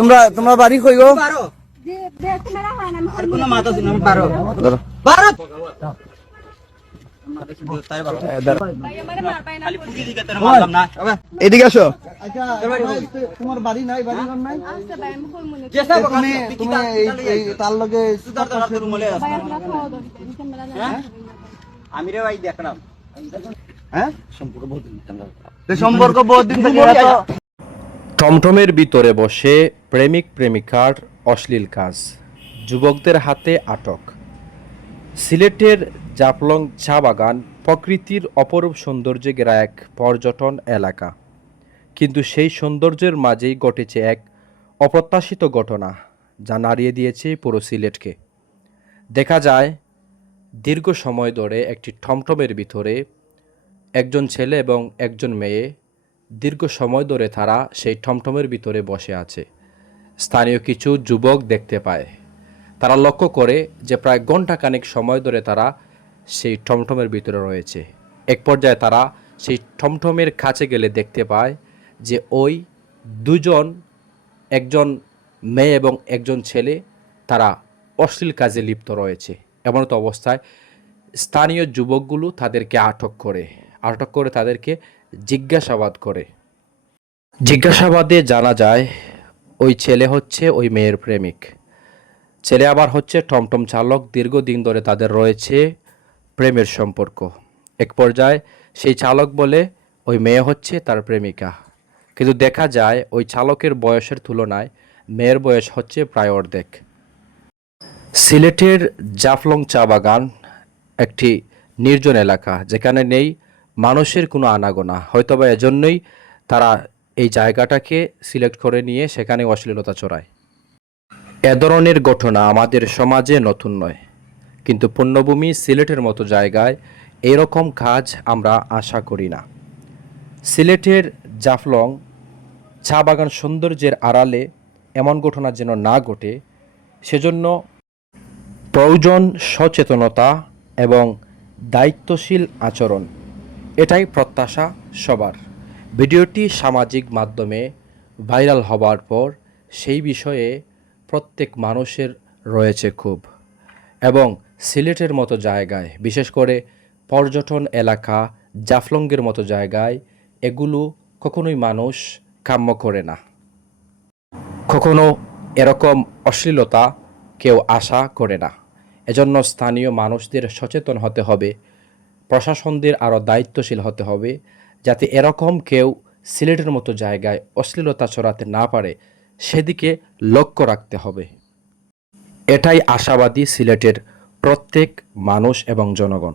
তোমরা তোমরা বাড়ি কই গো? এদিকে আসো। তোমার বাড়ি নাই, বাড়ি ঘর নাই? তুমি তার লগে আমি রে ভাই দেখলাম সম্পর্ক বহুত দিন থেকে। টমটমের ভিতরে বসে প্রেমিক প্রেমিকার অশ্লীল কাজ, যুবকদের হাতে আটক। সিলেটের জাফলং চা বাগান প্রকৃতির অপরূপ সৌন্দর্যে ঘেরা এক পর্যটন এলাকা, কিন্তু সেই সৌন্দর্যের মাঝেই ঘটেছে এক অপ্রত্যাশিত ঘটনা যা নাড়িয়ে দিয়েছে পুরো সিলেটকে। দেখা যায় দীর্ঘ সময় ধরে একটি টমটমের ভিতরে একজন ছেলে এবং একজন মেয়ে দীর্ঘ সময় ধরে তারা সেই টমটমের ভিতরে বসে আছে। স্থানীয় কিছু যুবক দেখতে পায়, তারা লক্ষ্য করে যে প্রায় ঘণ্টাখানেক সময় ধরে তারা সেই টমটমের ভিতরে রয়েছে। এক পর্যায়ে তারা সেই টমটমের কাছে গেলে দেখতে পায় যে ওই দুজন, একজন মেয়ে এবং একজন ছেলে, তারা অশ্লীল কাজে লিপ্ত রয়েছে। এমনত অবস্থায় স্থানীয় যুবকগুলো তাদেরকে আটক করে তাদেরকে জিজ্ঞাসাবাদ করে। জিজ্ঞাসাবাদে জানা যায় ওই ছেলে হচ্ছে ওই মেয়ের প্রেমিক, ছেলে আবার হচ্ছে টমটম চালক। দীর্ঘদিন ধরে তাদের রয়েছে প্রেমের সম্পর্ক। এক পর্যায়ে সেই চালক বলে ওই মেয়ে হচ্ছে তার প্রেমিকা, কিন্তু দেখা যায় ওই চালকের বয়সের তুলনায় মেয়ের বয়স হচ্ছে প্রায় অর্ধেক। সিলেটের জাফলং চা বাগান একটি নির্জন এলাকা, যেখানে নেই মানুষের কোনো আনাগোনা। হয়তোবা এজন্যই তারা এই জায়গাটাকে সিলেক্ট করে নিয়ে সেখানে অশ্লীলতা ছড়ায়। এ ধরনের ঘটনা আমাদের সমাজে নতুন নয়, কিন্তু পুণ্যভূমি সিলেটের মতো জায়গায় এরকম কাজ আমরা আশা করি না। সিলেটের জাফলং চা বাগান সৌন্দর্যের আড়ালে এমন ঘটনা যেন না ঘটে, সেজন্য প্রয়োজন সচেতনতা এবং দায়িত্বশীল আচরণ। এটাই প্রত্যাশা সবার। ভিডিওটি সামাজিক মাধ্যমে ভাইরাল হবার পর সেই বিষয়ে প্রত্যেক মানুষের রয়েছে ক্ষোভ, এবং সিলেটের মতো জায়গায়, বিশেষ করে পর্যটন এলাকা জাফলংয়ের মতো জায়গায় এগুলো কখনোই মানুষ কাম্য করে না। কখনো এরকম অশ্লীলতা কেউ আশা করে না। এজন্য স্থানীয় মানুষদের সচেতন হতে হবে, প্রশাসনদের আরও দায়িত্বশীল হতে হবে, যাতে এরকম কেউ সিলেটের মতো জায়গায় অশ্লীলতা ছড়াতে না পারে, সেদিকে লক্ষ্য রাখতে হবে। এটাই আশাবাদী সিলেটের প্রত্যেক মানুষ এবং জনগণ।